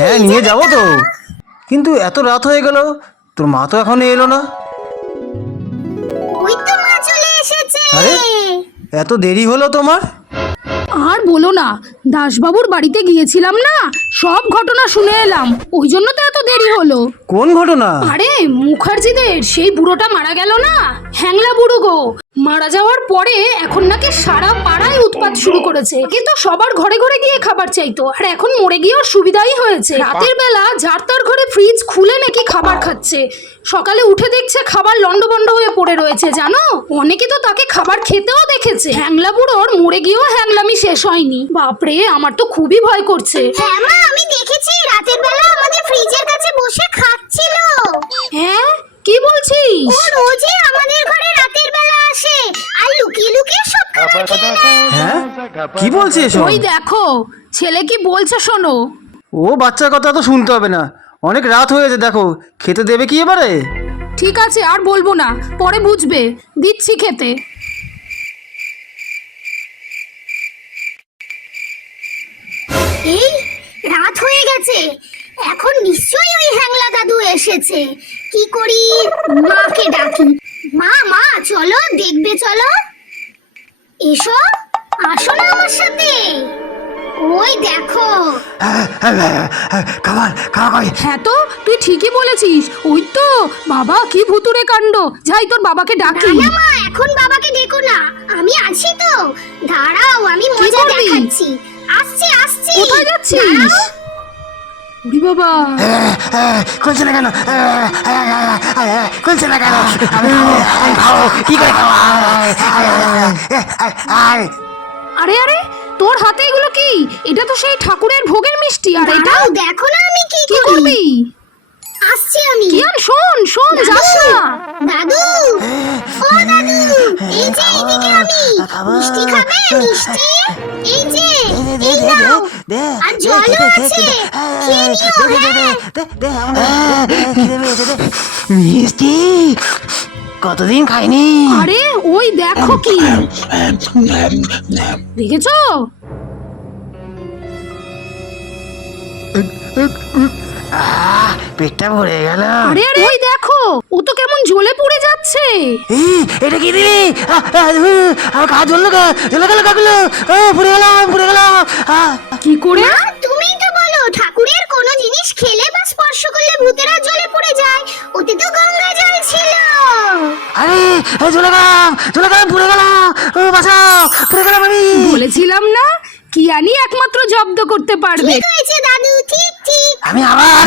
হ্যাঁ নিয়ে যাবো তো, কিন্তু এত রাত হয়ে গেল, তোর মা তো এখনো এলো না। ওই তো মা চলে এসেছে। আরে এত দেরি হলো তোমার? আর বলো না, দাসবাবুর বাড়িতে গিয়েছিলাম না, সব ঘটনা শুনে এলাম, ওই জন্য তো এত দেরি হলো। কোন ঘটনা? আরে মুখার্জিদের সেই বুড়োটা মারা গেল না, হ্যাংলা বুড়ো গো। মারা যাওয়ার পরে এখন নাকি সারা পাড়ায় উৎপাত শুরু করেছে, কিন্তু সবার ঘরে ঘরে গিয়ে খাবার চাইতো, আর এখন মরে গিয়েও সুবিধাই হয়েছে। রাতের বেলা যার তার ঘরে ফ্রিজ খুলে নাকি খাবার খাচ্ছে, সকালে উঠে দেখছে খাবার লন্ডভন্ড হয়ে পড়ে রয়েছে জানো। অনেকে তো তাকে খাবার খেতেও দেখেছে। হ্যাংলা বুড়োর মরে গিয়েও হ্যাংলামি শেষ হয়নি। বাপরে, আমার তো খুবই ভয় করছে। হ্যাঁ মা, আমি দেখেছি রাতের বেলা আমাদের ফ্রিজের কাছে বসে খাচ্ছিল। হ্যাঁ, কি বলছিস? ও রোজই আমাদের ঘরে রাতের বেলা আসে আর লুকিয়ে লুকিয়ে সব খাবার খেয়ে নেয়। হ্যাঁ কি বলছিস এসব? ওই দেখো, ছেলে কি বলছে শোনো। ও বাচ্চার কথা তো শুনতে হবে না, অনেক রাত হয়েছে, দেখো খেতে দেবে কি এবারে? ঠিক আছে, আর বলবো না, পরে বুঝবে, দিচ্ছি খেতে। এই রাত হয়ে গেছে, এখন নিশ্চয়ই ওই হ্যাংলা দাদু এসেছে। কি করি, মাকে ডাকি। মা মা চলো দেখবে, চলো এসো, আসো না আমার সাথে। ওই দেখো। খাবার খাবার। হ্যাঁ তো, তুই ঠিকই বলেছিস, ওই তো। বাবা কি ভুতুরে কাণ্ড, যাই তোর বাবাকে ডাকি। না মা, এখন বাবাকে ডেকো না, আমি আছি তো। দাঁড়াও, আমি মজা করবি? দেখাচ্ছি। আসছি আসছি। কোথায় যাচ্ছিস? দাঁড়াও। ওরে বাবা, খুলছে না কেন? খুলছে না কেন? আমি খাবো কি করে খাবো? আরে আরে, তোর হাতে এগুলো কি? এটা তো সেই ঠাকুরের ভোগের মিষ্টি। আর এটা দাঁড়াও, দেখো না আমি কি কি করি। করবি? আসছি আমি। কি আর শোন শোন, যাস না। দাদু, ও দাদু, এই যে এইদিকে আমি। মিষ্টি খাবে? মিষ্টি এই যে, এই নাও। আর জলও আছে, খেয়ে নিও। মিষ্টি কতদিন খাইনি। আরে ওই দেখো কি দেখেছো? পেটটা ভরে গেল। আরে আরে ওই দেখো, ও তো কেমন জ্বলে পুড়ে যাচ্ছে। এটা কি দিলি? আমার গা জ্বললো, জ্বলে গেল গাগুলো, পুড়ে গেলাম পুড়ে গেলাম। কি করে? মা, তুমিই তো বলো ঠাকুরের কোনো জিনিস খেলে বা স্পর্শ করলে ভূতেরা জ্বলে পড়ে যায়। ওতে তো গঙ্গা জল ছিল। আরে জ্বলে গেলাম পুড়ে গেলাম, বাঁচাও পুড়ে গেলাম আমি। বলেছিলাম না, কি আনি একমাত্র জব্দ করতে পারবে। ঠিক হয়েছে দাদু, ঠিক ঠিক। আমি আবার